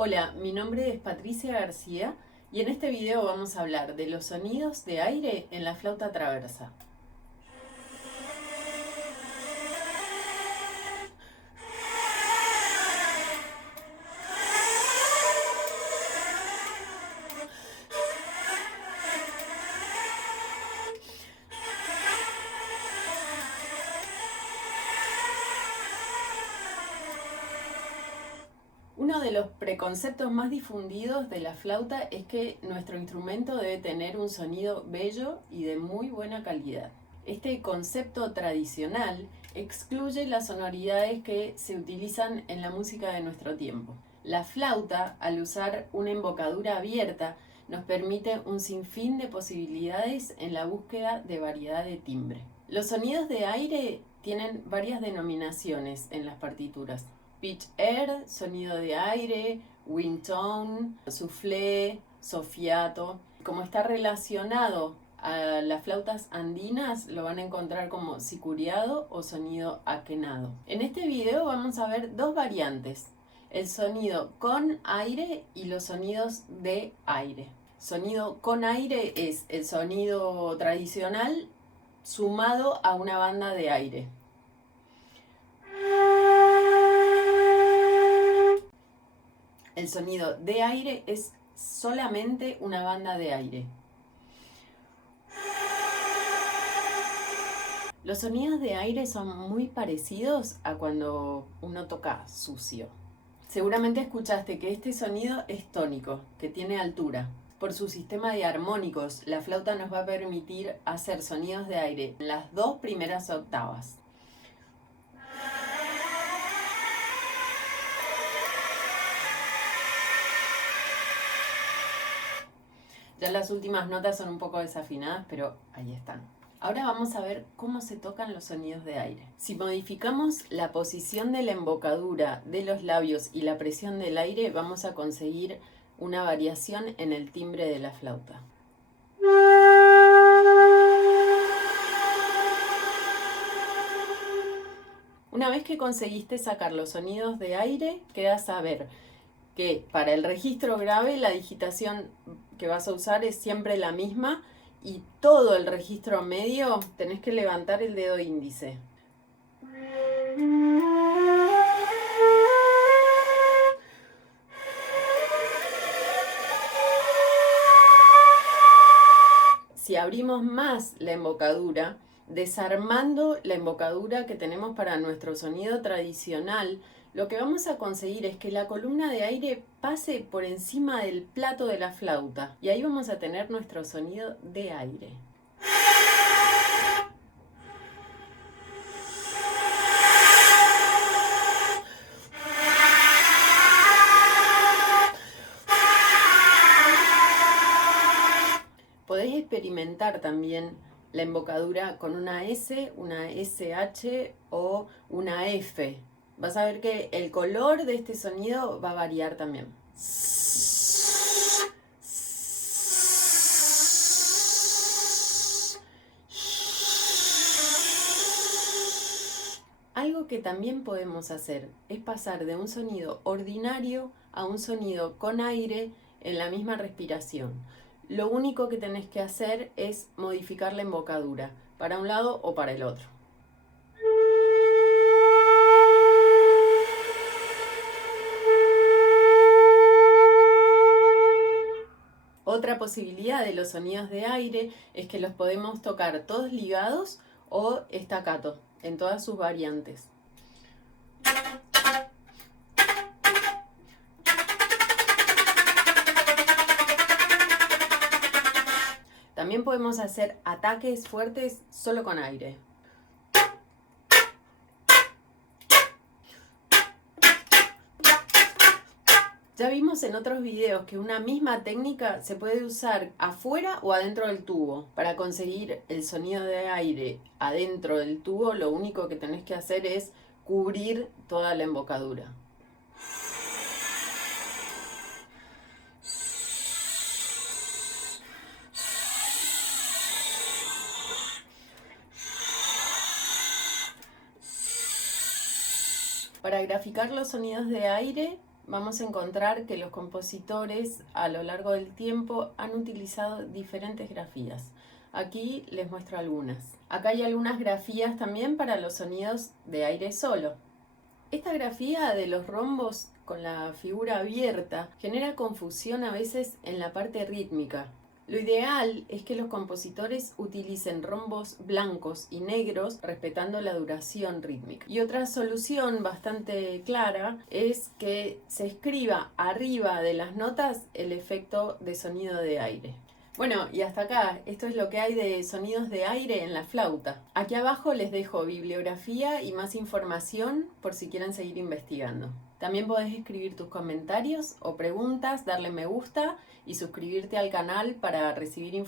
Hola, mi nombre es Patricia García y en este video vamos a hablar de los sonidos de aire en la flauta traversa. Uno de los preconceptos más difundidos de la flauta es que nuestro instrumento debe tener un sonido bello y de muy buena calidad. Este concepto tradicional excluye las sonoridades que se utilizan en la música de nuestro tiempo. La flauta, al usar una embocadura abierta, nos permite un sinfín de posibilidades en la búsqueda de variedad de timbre. Los sonidos de aire tienen varias denominaciones en las partituras. Pitch air, sonido de aire, wind tone, soufflé, soffiato. Como está relacionado a las flautas andinas, lo van a encontrar como sicuriado o sonido aquenado. En este video vamos a ver dos variantes: el sonido con aire y los sonidos de aire. Sonido con aire es el sonido tradicional sumado a una banda de aire. El sonido de aire es solamente una banda de aire. Los sonidos de aire son muy parecidos a cuando uno toca sucio. Seguramente escuchaste que este sonido es tónico, que tiene altura. Por su sistema de armónicos, la flauta nos va a permitir hacer sonidos de aire en las dos primeras octavas. Ya las últimas notas son un poco desafinadas, pero ahí están. Ahora vamos a ver cómo se tocan los sonidos de aire. Si modificamos la posición de la embocadura de los labios y la presión del aire, vamos a conseguir una variación en el timbre de la flauta. Una vez que conseguiste sacar los sonidos de aire, queda saber que para el registro grave la digitación que vas a usar es siempre la misma, y todo el registro medio tenés que levantar el dedo índice. Si abrimos más la embocadura, desarmando la embocadura que tenemos para nuestro sonido tradicional, lo que vamos a conseguir es que la columna de aire pase por encima del plato de la flauta, y ahí vamos a tener nuestro sonido de aire. Podés experimentar también la embocadura con una S, una SH o una F. Vas a ver que el color de este sonido va a variar también. Algo que también podemos hacer es pasar de un sonido ordinario a un sonido con aire en la misma respiración. Lo único que tenés que hacer es modificar la embocadura para un lado o para el otro. Otra posibilidad de los sonidos de aire es que los podemos tocar todos ligados o staccato, en todas sus variantes. También podemos hacer ataques fuertes solo con aire. Ya vimos en otros videos que una misma técnica se puede usar afuera o adentro del tubo. Para conseguir el sonido de aire adentro del tubo, lo único que tenés que hacer es cubrir toda la embocadura. Para graficar los sonidos de aire, vamos a encontrar que los compositores a lo largo del tiempo han utilizado diferentes grafías. Aquí les muestro algunas. Acá hay algunas grafías también para los sonidos de aire solo. Esta grafía de los rombos con la figura abierta genera confusión a veces en la parte rítmica. Lo ideal es que los compositores utilicen rombos blancos y negros respetando la duración rítmica. Y otra solución bastante clara es que se escriba arriba de las notas el efecto de sonido de aire. Bueno, y hasta acá, esto es lo que hay de sonidos de aire en la flauta. Aquí abajo les dejo bibliografía y más información por si quieren seguir investigando. También podés escribir tus comentarios o preguntas, darle me gusta y suscribirte al canal para recibir información.